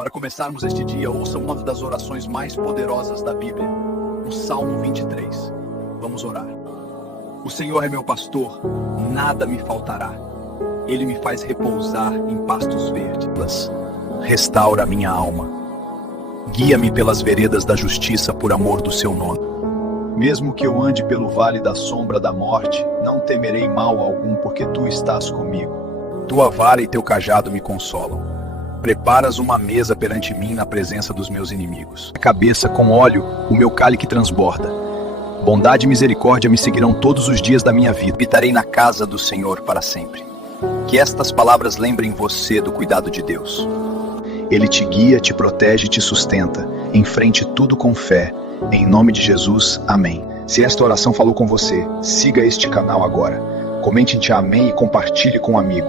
Para começarmos este dia, ouça uma das orações mais poderosas da Bíblia, o Salmo 23. Vamos orar. O Senhor é meu pastor, nada me faltará. Ele me faz repousar em pastos verdes. Restaura minha alma. Guia-me pelas veredas da justiça por amor do seu nome. Mesmo que eu ande pelo vale da sombra da morte, não temerei mal algum, porque tu estás comigo. Tua vara e teu cajado me consolam. Preparas uma mesa perante mim na presença dos meus inimigos. A cabeça com óleo, o meu cálice transborda. Bondade e misericórdia me seguirão todos os dias da minha vida. Habitarei na casa do Senhor para sempre. Que estas palavras lembrem você do cuidado de Deus. Ele te guia, te protege e te sustenta. Enfrente tudo com fé. Em nome de Jesus, amém. Se esta oração falou com você, siga este canal agora. Comente em amém e compartilhe com um amigo.